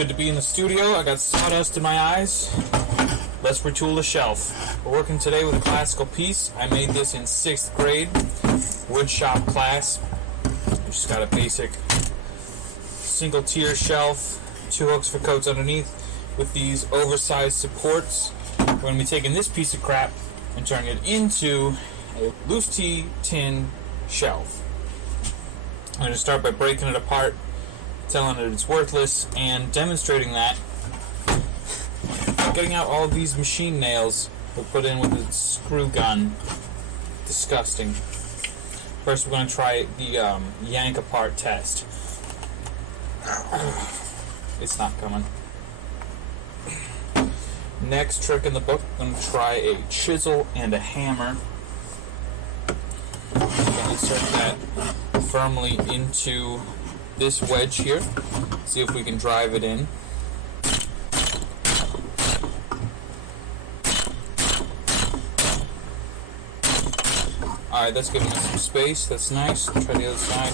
good to be in the studio. I got sawdust in my eyes. Let's retool the shelf. We're working today with a classical piece. I made this in 6th grade, wood shop class. We just got a basic single tier shelf, 2 hooks for coats underneath with these oversized supports. We're going to be taking this piece of crap and turning it into a loose tin shelf. I'm going to start by breaking it apart, telling it it's worthless, and demonstrating that. Getting out all of these machine nails we'll put in with a screw gun. Disgusting. First we're going to try the yank apart test. It's not coming. Next trick in the book, I'm going to try a chisel and a hammer. I'm going to insert that firmly into this wedge here. See if we can drive it in. Alright, that's giving us some space. That's nice. Try the other side.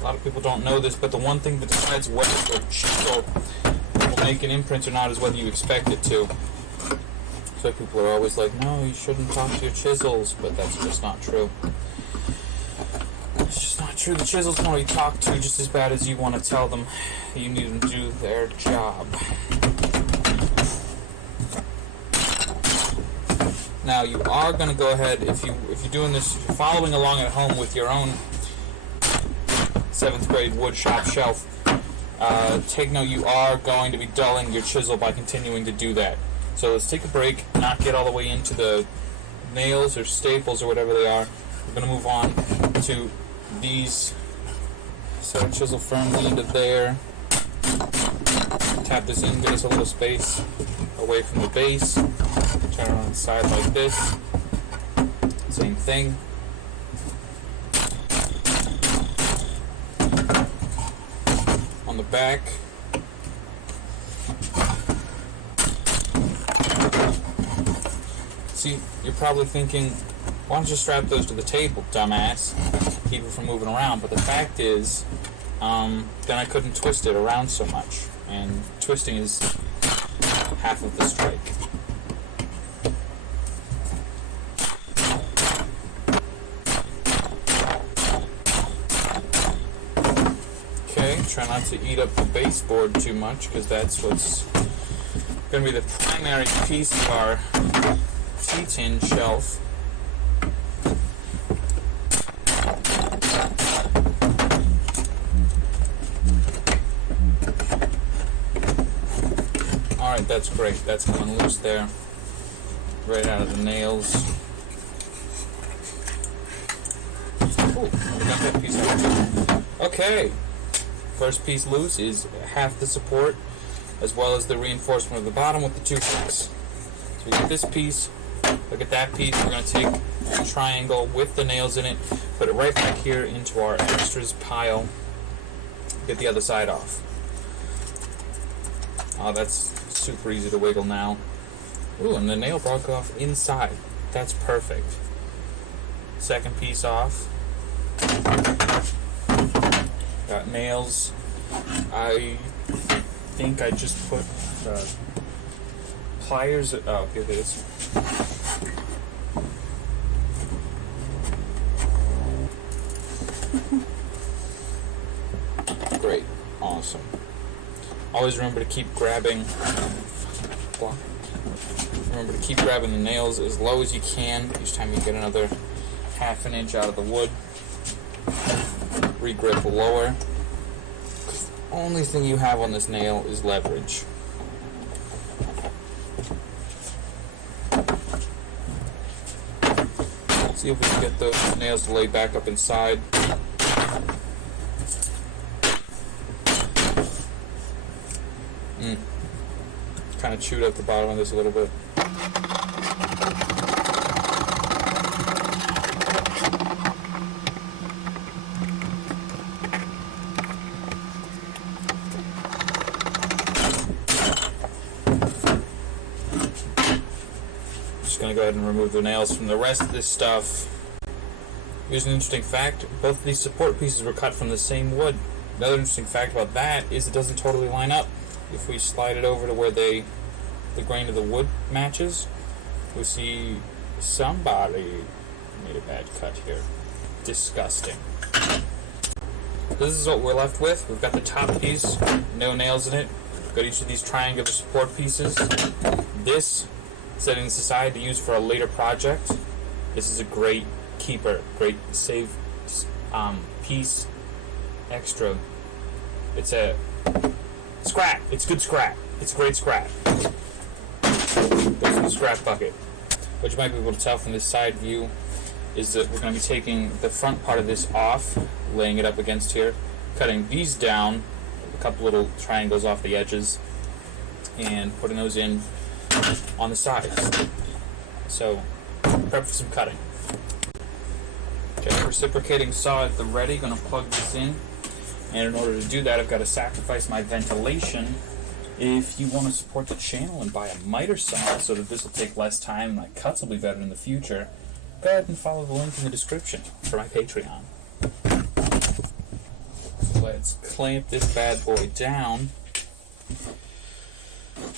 A lot of people don't know this, but the one thing that decides whether a chisel will make an imprint or not is whether you expect it to. So people are always like, no, you shouldn't talk to your chisels, but that's just not true. It's just not true. The chisels can only talk to just as bad as you want to tell them. You need them to do their job. Now you are going to go ahead, if you're doing this, if you're following along at home with your own 7th grade wood shop shelf, take note you are going to be dulling your chisel by continuing to do that. So let's take a break, not get all the way into the nails or staples or whatever they are. We're going to move on to these. Set our chisel firmly into there. Tap this in, get us a little space away from the base. Turn it on the side like this. Same thing. On the back. See, you're probably thinking, why don't you strap those to the table, dumbass? Keep it from moving around. But the fact is, then I couldn't twist it around so much. And twisting is half of the strike. Okay, try not to eat up the baseboard too much, because that's what's going to be the primary piece of our tea-tin shelf. Alright, that's great. That's coming loose there. Right out of the nails. Ooh, we got that piece out too. Okay. First piece loose is half the support, as well as the reinforcement of the bottom with the 2 hooks. So we get this piece. Look at that piece. We're going to take a triangle with the nails in it, put it right back here into our extras pile. Get the other side off. Oh, that's super easy to wiggle now. Ooh, and the nail broke off inside. That's perfect. Second piece off. Got nails. I think I just put pliers. Oh, here it is. Great. Awesome. Always remember to keep grabbing. Remember to keep grabbing the nails as low as you can each time you get another ½ an inch out of the wood. Regrip lower. The only thing you have on this nail is leverage. See if we can get those nails to lay back up inside. Kind of chewed up the bottom of this a little bit. Just going to go ahead and remove the nails from the rest of this stuff. Here's an interesting fact: both of these support pieces were cut from the same wood. Another interesting fact about that is it doesn't totally line up. If we slide it over to where the grain of the wood matches, we see somebody made a bad cut here. Disgusting. This is what we're left with. We've got the top piece, no nails in it. We've got each of these triangular support pieces. This, setting this aside to use for a later project. This is a great keeper, great save piece extra. It's a scrap. It's good scrap. It's a great scrap. Goes in the scrap bucket. What you might be able to tell from this side view is that we're going to be taking the front part of this off, laying it up against here, cutting these down, a couple little triangles off the edges, and putting those in on the sides. So, prep for some cutting. Okay, reciprocating saw at the ready, going to plug this in, and in order to do that I've got to sacrifice my ventilation. If you want to support the channel and buy a miter saw so that this will take less time and my cuts will be better in the future, go ahead and follow the link in the description for my Patreon. So let's clamp this bad boy down.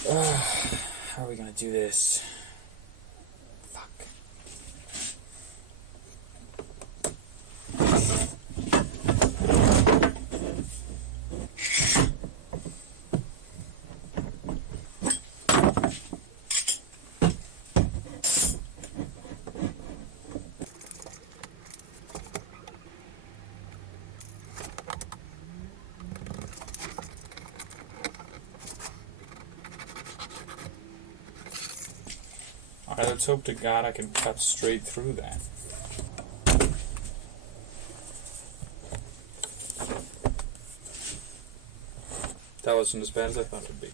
How are we going to do this? Fuck. Alright, let's hope to God I can cut straight through that. That wasn't as bad as I thought it would be.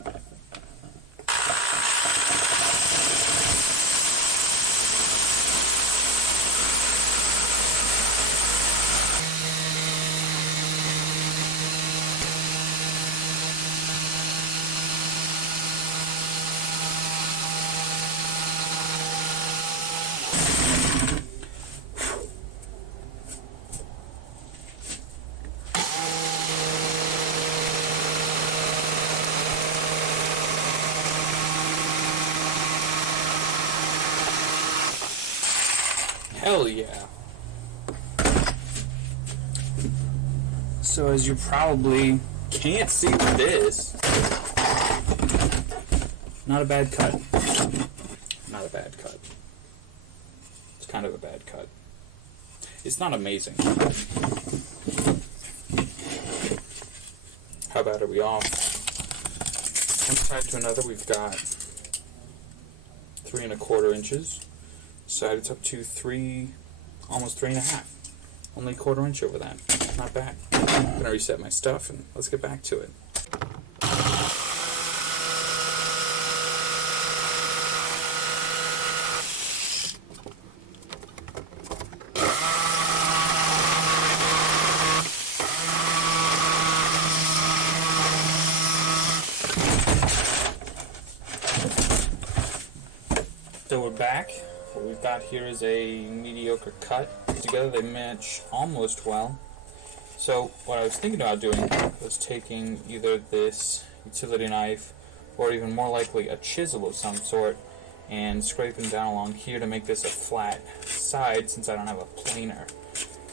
Hell yeah. So as you probably can't see with this, not a bad cut. Not a bad cut. It's kind of a bad cut. It's not amazing. How bad are we off? One side to another we've got 3 1/4 inches. Side it's up to 3, almost 3 1/2. Only 1/4 inch over that. Not bad. I'm gonna reset my stuff and let's get back to it. So we're back. What we've got here is a mediocre cut. Together they match almost well. So what I was thinking about doing was taking either this utility knife or even more likely a chisel of some sort and scraping down along here to make this a flat side since I don't have a planer.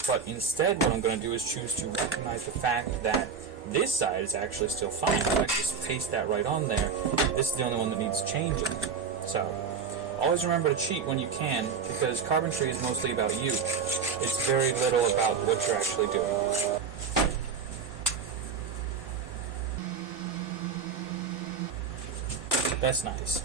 But instead what I'm going to do is choose to recognize the fact that this side is actually still fine. I just paste that right on there. This is the only one that needs changing. So always remember to cheat when you can, because carpentry is mostly about you. It's very little about what you're actually doing. That's nice.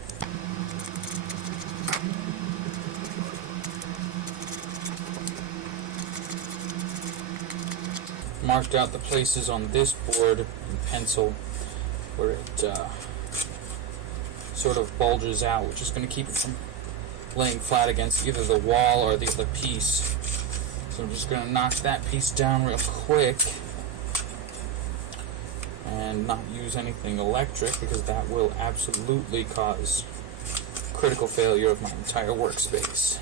Marked out the places on this board in pencil where it sort of bulges out, which is going to keep it from laying flat against either the wall or the other piece. So I'm just going to knock that piece down real quick and not use anything electric, because that will absolutely cause critical failure of my entire workspace.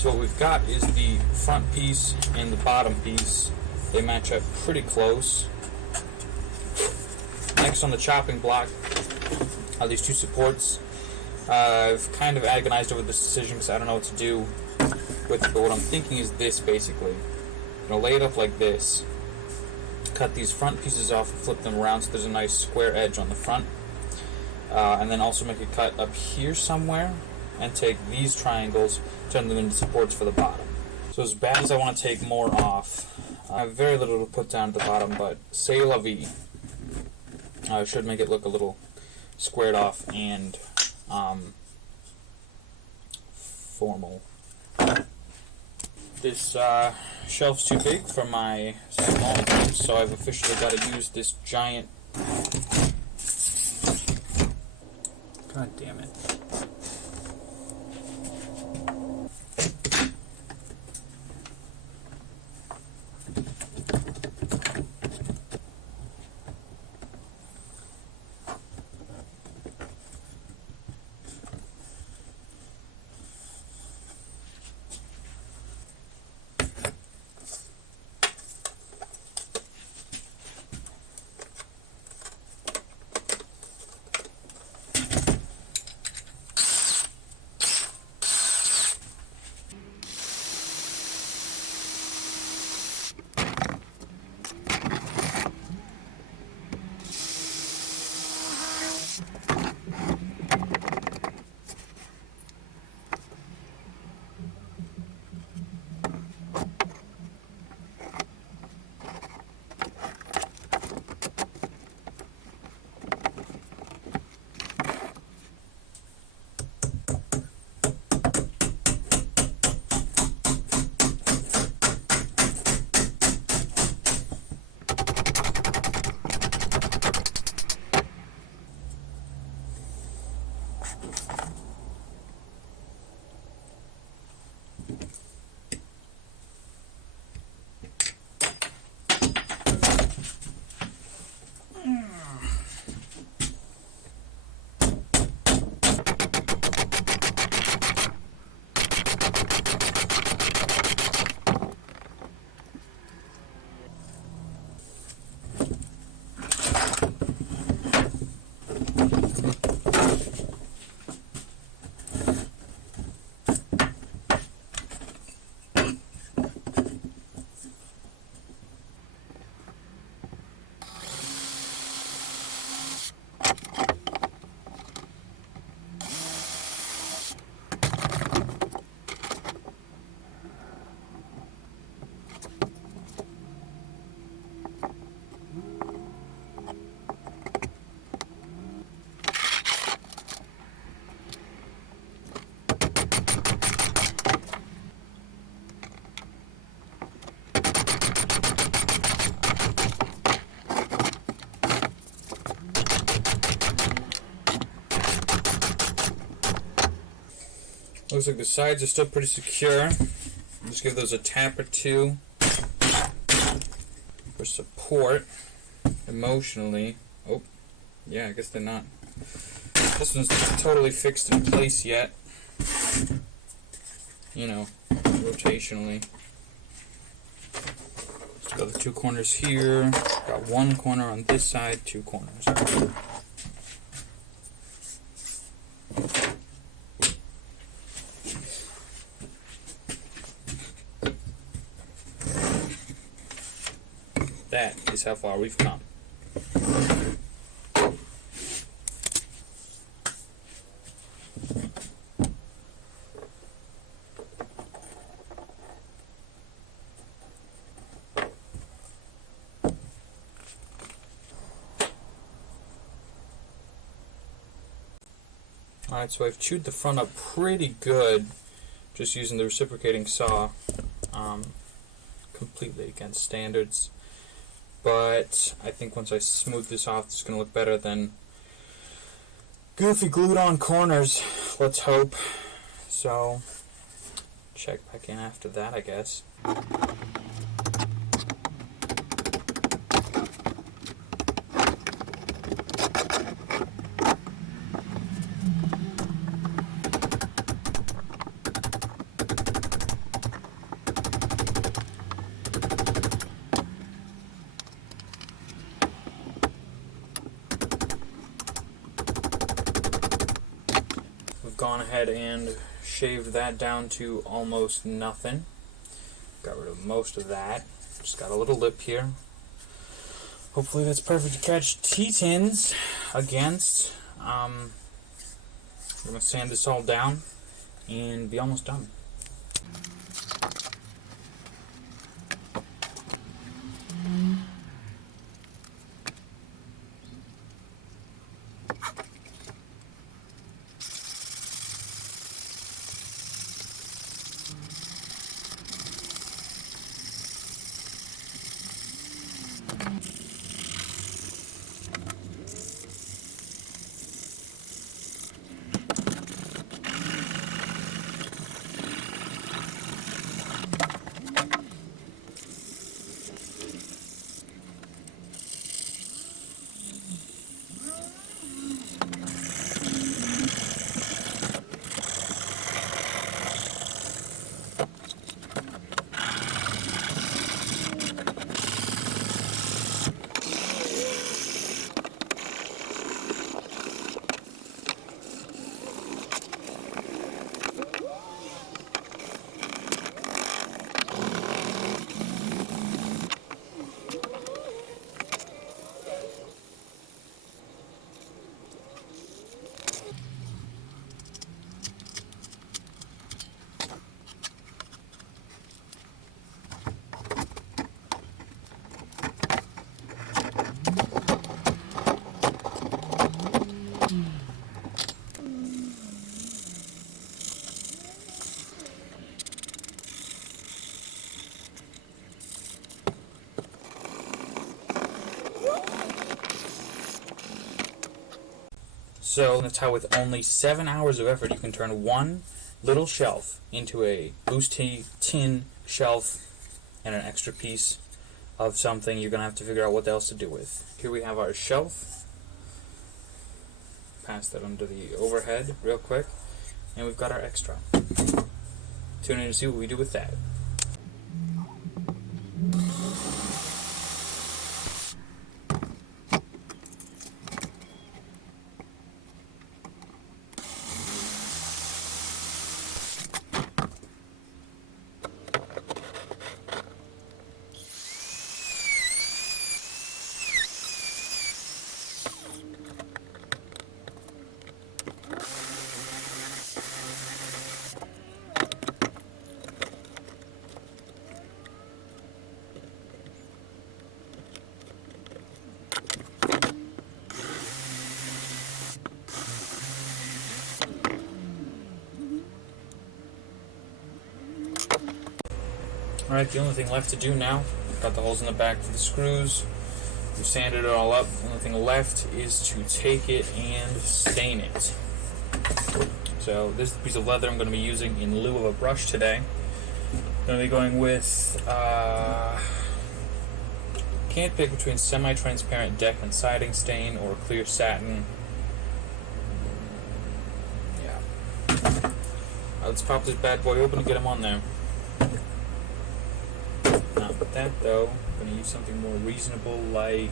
So what we've got is the front piece and the bottom piece. They match up pretty close. Next on the chopping block are these two supports. I've kind of agonized over this decision because I don't know what to do with it, but what I'm thinking is this basically. I'm going to lay it up like this, cut these front pieces off and flip them around so there's a nice square edge on the front, and then also make a cut up here somewhere and take these triangles, turn them into supports for the bottom. So as bad as I want to take more off, I have very little to put down at the bottom, but c'est la vie. I should make it look a little squared off and formal. This shelf's too big for my small things, so I've officially got to use this giant. God damn it. Looks like the sides are still pretty secure. Just give those a tap or two for support emotionally. Oh, yeah, I guess they're not. This one's not totally fixed in place yet. You know, rotationally. Just got the two corners here. Got one corner on this side, two corners. That is how far we've come. Alright, so I've chewed the front up pretty good just using the reciprocating saw completely against standards. But I think once I smooth this off, it's going to look better than goofy glued on corners. Let's hope. So, check back in after that, I guess. gone ahead and shaved that down to almost nothing. Got rid of most of that. Just got a little lip here. Hopefully that's perfect to catch T-tins against. I'm going to sand this all down and be almost done. So that's how with only 7 hours of effort you can turn one little shelf into a loose tin shelf and an extra piece of something you're going to have to figure out what else to do with. Here we have our shelf. Pass that under the overhead real quick. And we've got our extra. Tune in to see what we do with that. Alright, the only thing left to do now, got the holes in the back for the screws, we've sanded it all up, the only thing left is to take it and stain it. So this is the piece of leather I'm going to be using in lieu of a brush today. I'm going to be going with, can't pick between semi-transparent deck and siding stain or clear satin. Yeah. Let's pop this bad boy open and get them on there. Not with that though. I'm going to use something more reasonable like...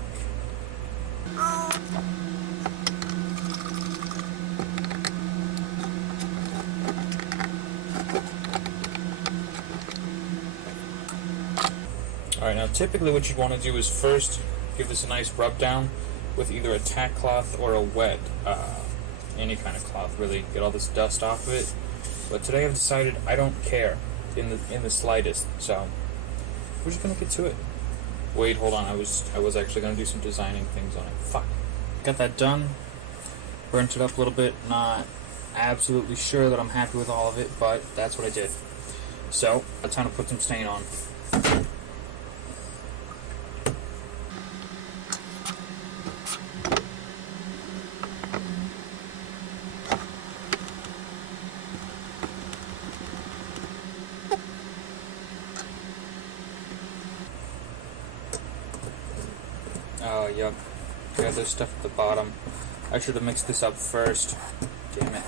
Alright, now typically what you'd want to do is first give this a nice rub down with either a tack cloth or a wet, any kind of cloth really, get all this dust off of it. But today I've decided I don't care in the slightest, so we're just gonna get to it. Wait, hold on, I was actually gonna do some designing things on it. Fuck. Got that done. Burnt it up a little bit. Not absolutely sure that I'm happy with all of it, but that's what I did. So, it's time to put some stain on. Oh, yuck. Yeah, there's stuff at the bottom. I should have mixed this up first. Damn it.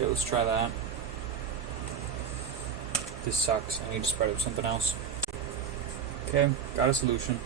Okay, let's try that. This sucks. I need to spread it with something else. Okay, got a solution.